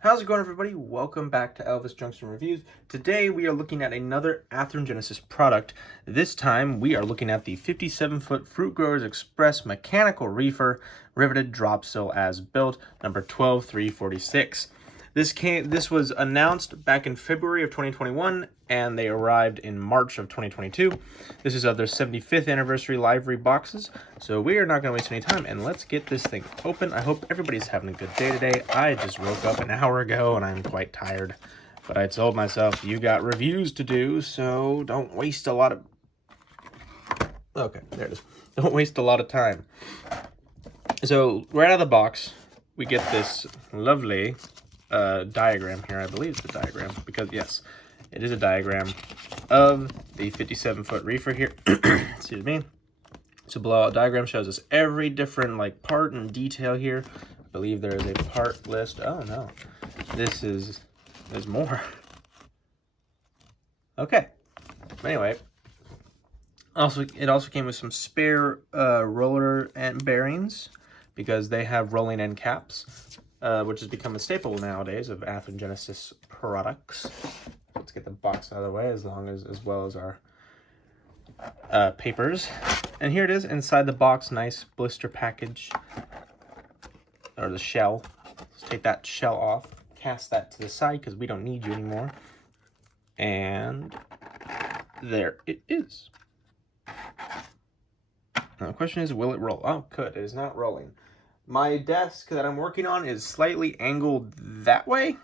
How's it going, everybody? Welcome back to Elvis Junction Reviews. Today we are looking at another Athearn Genesis product. This time we are looking at the 57-foot Fruit Growers Express Mechanical Reefer Riveted Drop Sill as built, number 12346. This was announced back in February of 2021, and they arrived in March of 2022. This is of their 75th anniversary livery boxes, so we are not going to waste any time, and let's get this thing open. I hope everybody's having a good day today. I just woke up an hour ago, and I'm quite tired, but I told myself, you got reviews to do, so don't waste a lot of... Okay, there it is. Don't waste a lot of time. So, right out of the box, we get this lovely diagram here. I believe it's a diagram because yes, it is a diagram of the 57-foot reefer here. Excuse me. So below, diagram shows us every different part and detail here. I believe there is a part list. Oh no, there's more. Okay. Anyway, it also came with some spare roller end bearings because they have rolling end caps. Which has become a staple nowadays of Athearn Genesis products. Let's get the box out of the way as well as our papers. And here it is inside the box, nice blister package, or the shell. Let's take that shell off, cast that to the side because we don't need you anymore. And there it is. Now the question is, will it roll? Oh, good. It is not rolling. My desk that I'm working on is slightly angled that way.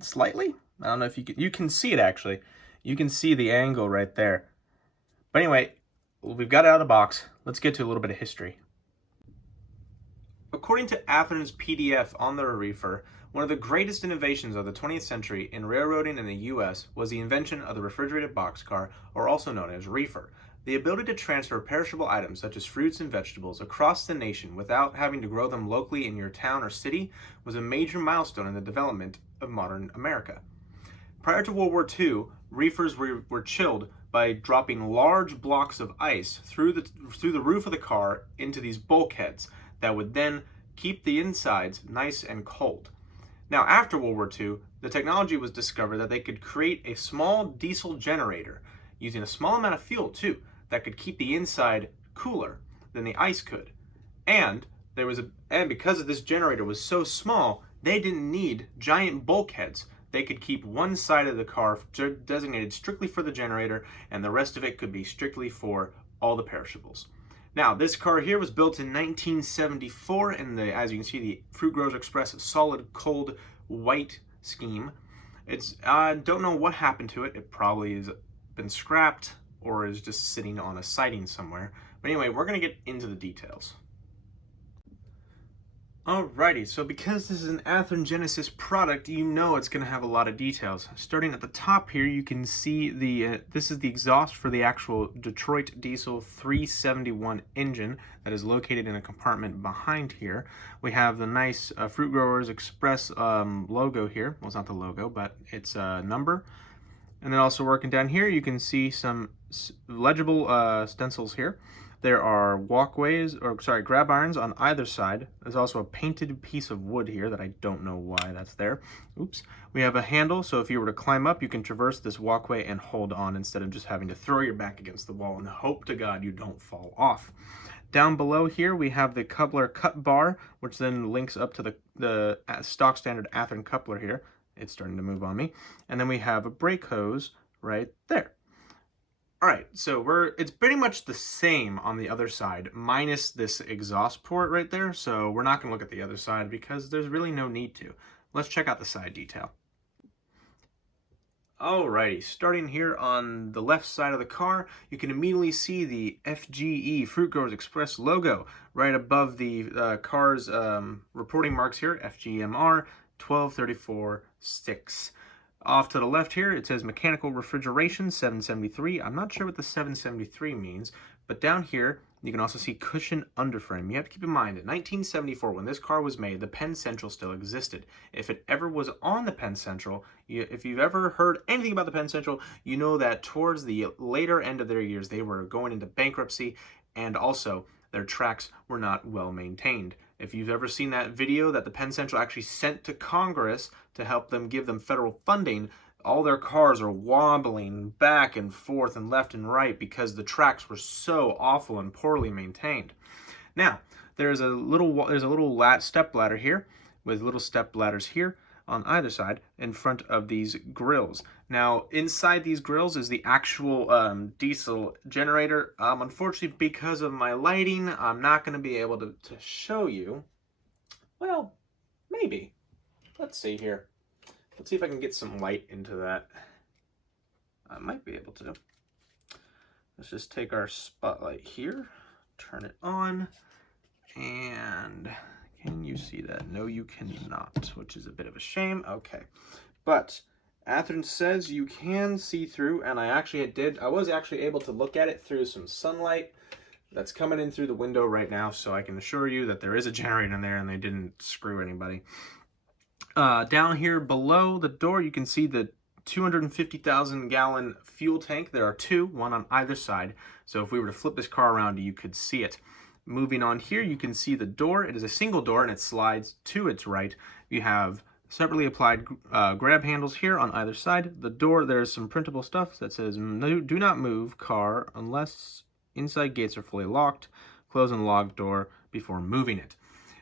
Slightly? I don't know if you can see it actually. You can see the angle right there. But anyway, we've got it out of the box. Let's get to a little bit of history. According to Athearn's PDF on the Reefer, one of the greatest innovations of the 20th century in railroading in the U.S. was the invention of the refrigerated boxcar, or also known as Reefer. The ability to transfer perishable items such as fruits and vegetables across the nation without having to grow them locally in your town or city was a major milestone in the development of modern America. Prior to World War II, reefers were chilled by dropping large blocks of ice through the roof of the car into these bulkheads that would then keep the insides nice and cold. Now, after World War II, the technology was discovered that they could create a small diesel generator using a small amount of fuel too, that could keep the inside cooler than the ice could. And because this generator was so small, they didn't need giant bulkheads. They could keep one side of the car designated strictly for the generator, and the rest of it could be strictly for all the perishables. Now, this car here was built in 1974 in as you can see, the Fruit Growers Express solid cold white scheme. I don't know what happened to it. It probably has been scrapped or is just sitting on a siding somewhere. But anyway, we're going to get into the details. Alrighty, so because this is an Athearn Genesis product, you know it's going to have a lot of details. Starting at the top here, you can see this is the exhaust for the actual Detroit Diesel 371 engine that is located in a compartment behind here. We have the nice Fruit Growers Express logo here. Well, it's not the logo, but it's a number. And then also working down here, you can see some legible stencils here. There are grab irons on either side. There's also a painted piece of wood here that I don't know why that's there. Oops. We have a handle, so if you were to climb up, you can traverse this walkway and hold on instead of just having to throw your back against the wall and hope to God you don't fall off. Down below here, we have the coupler cut bar, which then links up to the stock standard Athearn coupler here. It's starting to move on me. And then we have a brake hose right there. All right, so it's pretty much the same on the other side, minus this exhaust port right there. So we're not gonna look at the other side because there's really no need to. Let's check out the side detail. Alrighty, starting here on the left side of the car, you can immediately see the FGE Fruit Growers Express logo right above the car's reporting marks here, FGMR 1234-6. Off to the left here, it says Mechanical Refrigeration 773. I'm not sure what the 773 means, but down here, you can also see cushion underframe. You have to keep in mind, in 1974, when this car was made, the Penn Central still existed. If it ever was on the Penn Central, if you've ever heard anything about the Penn Central, you know that towards the later end of their years, they were going into bankruptcy, and also their tracks were not well maintained. If you've ever seen that video that the Penn Central actually sent to Congress to help them give them federal funding, all their cars are wobbling back and forth and left and right because the tracks were so awful and poorly maintained. Now, there's a little step ladder here with little step ladders here on either side in front of these grills. Now, inside these grills is the actual diesel generator. Unfortunately, because of my lighting, I'm not going to be able to show you. Well, maybe. Let's see here. Let's see if I can get some light into that. I might be able to. Let's just take our spotlight here, turn it on, and can you see that? No, you cannot, which is a bit of a shame. Okay, but Athearn says you can see through, and I was actually able to look at it through some sunlight that's coming in through the window right now, so I can assure you that there is a generator in there and they didn't screw anybody. Down here below the door, you can see the 250,000 gallon fuel tank. There are two, one on either side. So if we were to flip this car around, you could see it. Moving on here, you can see the door. It is a single door and it slides to its right. You have separately applied grab handles here on either side. The door, there's some printable stuff that says, do not move car unless inside gates are fully locked. Close and lock door before moving it.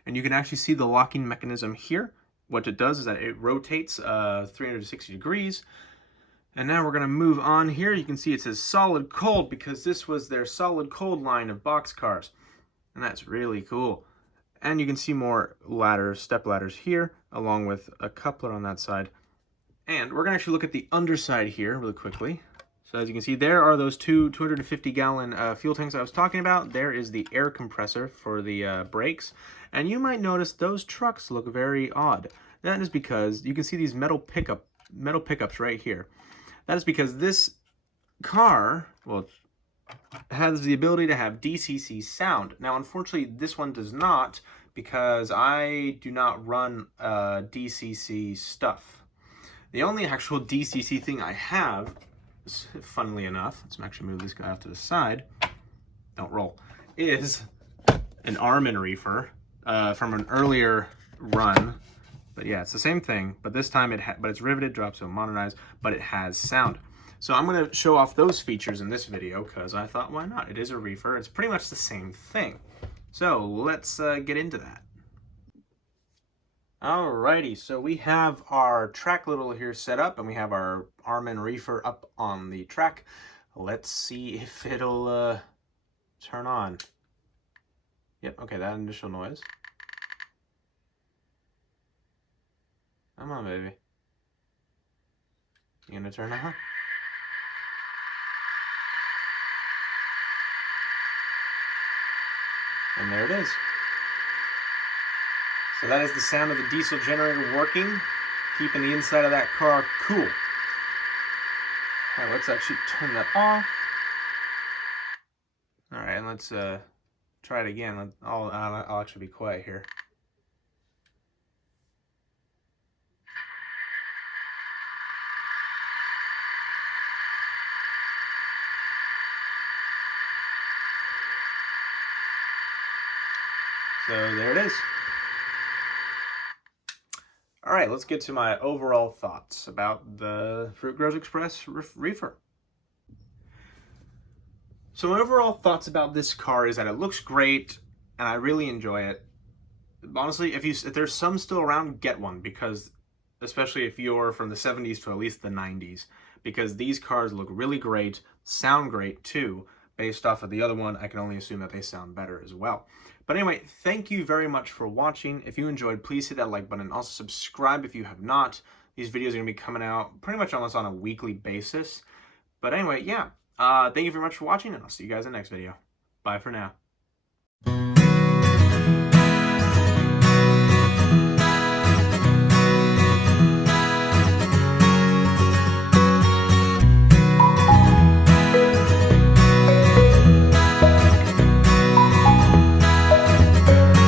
And you can actually see the locking mechanism here. What it does is that it rotates 360 degrees. And now we're going to move on here. You can see it says solid cold because this was their solid cold line of boxcars. And that's really cool. And you can see more ladders, step ladders here, along with a coupler on that side. And we're going to actually look at the underside here really quickly. So as you can see, there are those two 250-gallon fuel tanks I was talking about. There is the air compressor for the brakes. And you might notice those trucks look very odd. That is because you can see these metal pickups right here. That is because this car, well, has the ability to have DCC sound. Now, unfortunately, this one does not because I do not run DCC stuff. The only actual DCC thing I have, funnily enough, let's actually move this guy off to the side, don't roll, is an Athearn Reefer from an earlier run. But yeah, it's the same thing, but this time it's riveted, dropped, so modernized, but it has sound. So I'm going to show off those features in this video because I thought, why not? It is a Reefer. It's pretty much the same thing. So let's get into that. Alrighty, so we have our track little here set up, and we have our Athearn Reefer up on the track. Let's see if it'll turn on. Yep, okay, that initial noise. Come on, baby. You gonna turn on? And there it is. So that is the sound of the diesel generator working, keeping the inside of that car cool. All right, let's actually turn that off. All right, and let's try it again. I'll actually be quiet here. So there it is. All right, let's get to my overall thoughts about the Fruit Grows Express Reefer. So my overall thoughts about this car is that it looks great, and I really enjoy it. Honestly, if there's some still around, get one, because especially if you're from the 70s to at least the 90s, because these cars look really great, sound great too. Based off of the other one, I can only assume that they sound better as well. But anyway, thank you very much for watching. If you enjoyed, please hit that like button. Also subscribe if you have not. These videos are going to be coming out pretty much almost on a weekly basis. But anyway, yeah. Thank you very much for watching, and I'll see you guys in the next video. Bye for now.